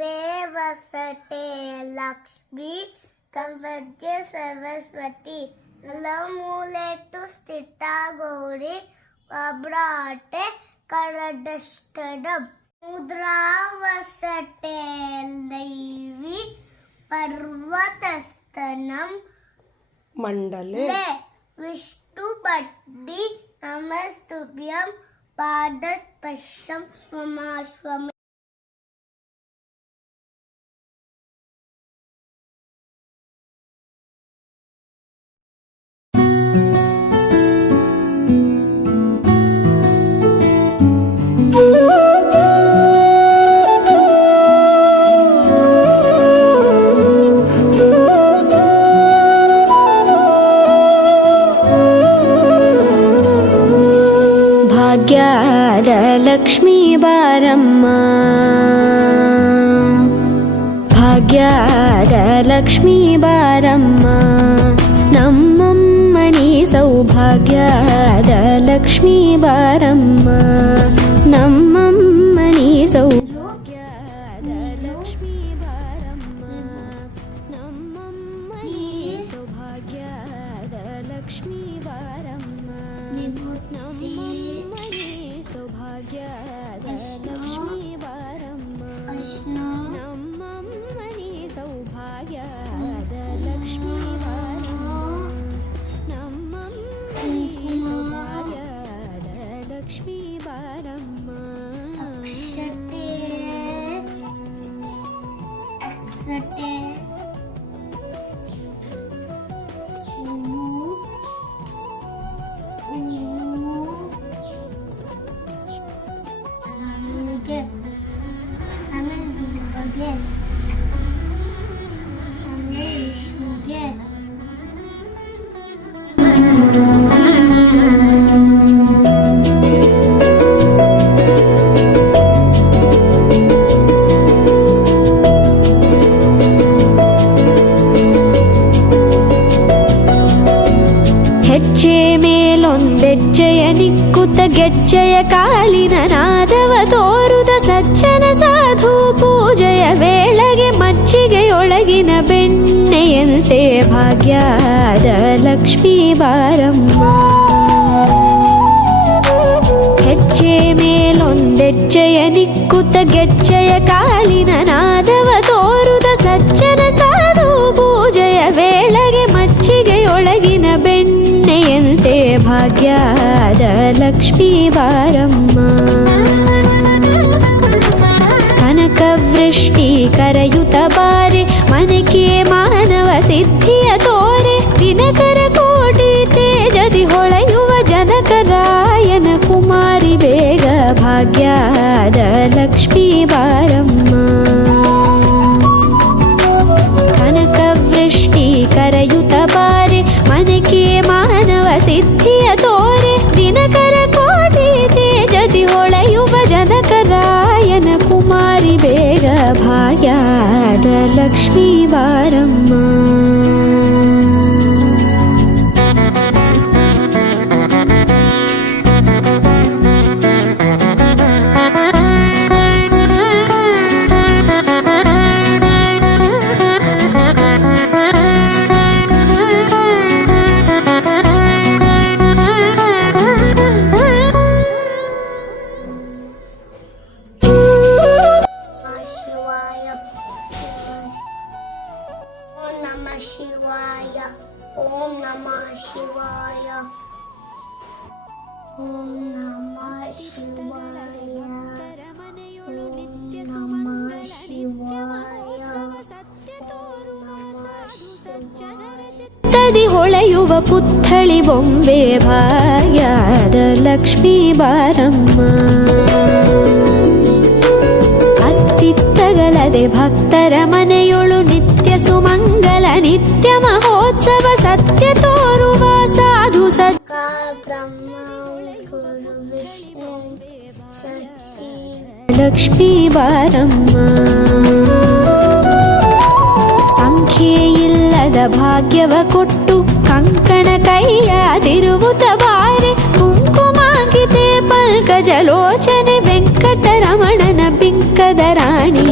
ವೇವಸತೆ ಲಕ್ಷ್ಮಿ ಕಂವಜ್ಯ ಸರಸ್ವತಿ ನಲಮೂಲೆತು ಸ್ಥಿತ ಗೌರಿ ಅಬ್ರಾಟೆ ಕರದಷ್ಟದಂ ಮುದ್ರಾವಸತೆ ದೈವಿ ಪರ್ವತಸ್ತನಂ ಮಂಡಲೆ ವಿಷ್ಣುಪಟ್ಟಿ ನಮಸ್ತುಭ್ಯಂ ಪಾದಸ್ಪರ್ಶಂ ಸ್ವಮಾಶ್ವಮಿ. ಭಾಗ್ಯದ ಲಕ್ಷ್ಮೀ ಬಾರಮ್ಮ, ಭಾಗ್ಯದ ಲಕ್ಷ್ಮೀ ಬಾರಮ್ಮ, ನಮ್ಮಮ್ಮನಿ ಸೌಭಾಗ್ಯದ ಲಕ್ಷ್ಮೀ ಬಾರಮ್ಮ, ನಮ್ಮಮ್ಮನಿ ಸೌಭಾಗ್ಯದ ಲಕ್ಷ್ಮೀ ಬಾರಮ್ಮ, ನಮ್ಮಮ್ಮನಿ ಸೌಭಾಗ್ಯದ ಲಕ್ಷ್ಮೀ ಬಾರಮ್ಮ, ನಮ್ಮಮ್ಮನಿ ಸೌಭಾಗ್ಯದ ಲಕ್ಷ್ಮೀ ಬಾರಮ್ಮ, ನಮ್ಮಮ್ಮನಿ ಸೌಭಾಗ್ಯದ ಲಕ್ಷ್ಮೀ ಬಾರಮ್ಮ, ನಮ್ಮಮ್ಮನಿ ಸೌಭಾಗ್ಯದ ಲಕ್ಷ್ಮೀ ಬಾರಮ್ಮ. ಅಕ್ಷತೆ ಅಕ್ಷತೆ ಆಮೇಲೆ ದೀಪಗೆ ಆಮೇಲೆ ವಿಷ್ಣುಗೆ ಹೆಜ್ಜೆ ಮೇಲೊಂದೆಜ್ಜೆಯ ನಿಕ್ಕುತ್ತ ಗೆಜ್ಜೆಯ ಕಾಲಿನ ನಾದವ ತೋರುದ ಸಜ್ಜನ ಸಾಧು ಪೂಜೆಯ ವೇಳೆಗೆ ಮಜ್ಜಿಗೆಯೊಳಗಿನ ಬೆಣ್ಣೆಯಂತೆ ಭಾಗ್ಯದ ಲಕ್ಷ್ಮೀ ಬಾರಮ್ಮ, ಹೆಜ್ಜೆ ಮೇಲೊಂದೆಜ್ಜೆಯ ನಿಕ್ಕುತ್ತ ಗೆಜ್ಜೆಯ ಕಾಲಿನ ನಾದವ ತೋರುದ ಸಜ್ಜನ ಸಾಧು ಪೂಜೆಯ ವೇಳೆಗೆ ಮಜ್ಜಿಗೆಯೊಳಗಿನ ಬೆಣ್ಣೆಯಂತೆ ಭಾಗ್ಯದ ಲಕ್ಷ್ಮೀ ಬಾರಮ್ಮ, ಕನಕವೃಷ್ಟಿ ಕರೆಯುತ್ತ ಬಾರೆ ಮನಕೆ ಮಾನವ ಸಿದ್ಧಿಯ ತೋರೆ, ದಿನಕರ ಕೋಟಿ ತೇಜದಿ ಹೊಳೆಯುವ ಜನಕರಾಯನ ಕುಮಾರಿ ಬೇಗ ಭಾಗ್ಯದ ಲಕ್ಷ್ಮೀ ಬಾರಮ್ಮ, ಕನಕವೃಷ್ಟಿ ಕರೆಯುತ್ತ ಬಾರೆ ಮನಕೆ ಮಾನವ ಸಿದ್ಧಿಯ ತೋರೆ, ದಿನಕರ ಕೋಟಿ ತೇಜದಿ ಹೊಳೆಯುವ ಜನಕರಾಯನ ಕುಮಾರಿ ಬೇಗ ಭಾಗ್ಯದ ಲಕ್ಷ್ಮೀ ಬಾರಮ್ಮ. ಶಿವಾಯ ಓಂ ನಮಃ ಶಿವಾಯ ಓಂ ನಮಃ ಶಿವಾಯ ಓಂ ನಮಃ ಶಿವಾಯ ತದಿ ಹೊಳೆಯುವ ಪುತ್ಥಳಿ ಬೊಂಬೆ ಭಾಗ್ಯದ ಲಕ್ಷ್ಮೀ ಬಾರಮ್ಮ, ಅತ್ತಿತ್ತಗಲದೆ ಭಕ್ತರ ಮನೆಯೊಳು ನಿತ್ಯ ಸುಮಂಗಲ ನಿತ್ಯ ಮಹೋತ್ಸವ ಸತ್ಯ ತೋರುವ ಸಾಧು ಸತ್ಯ ಬ್ರಹ್ಮ ಗುರು ವಿಷ್ಣು ಸಚಿ ಲಕ್ಷ್ಮೀ ಬಾರಮ್ಮ, ಸಂಖ್ಯೆ ಇಲ್ಲದ ಭಾಗ್ಯವ ಕೊಟ್ಟು ಕಂಕಣ ಕೈಯಾದಿರುವುದ ಬಾರೆ, ಕುಂಕುಮಾಂಕಿತೆ ಪಲ್ಕಜಲೋಚನೆ ವೆಂಕಟರಮಣನ ಬಿಂಕದ ರಾಣಿ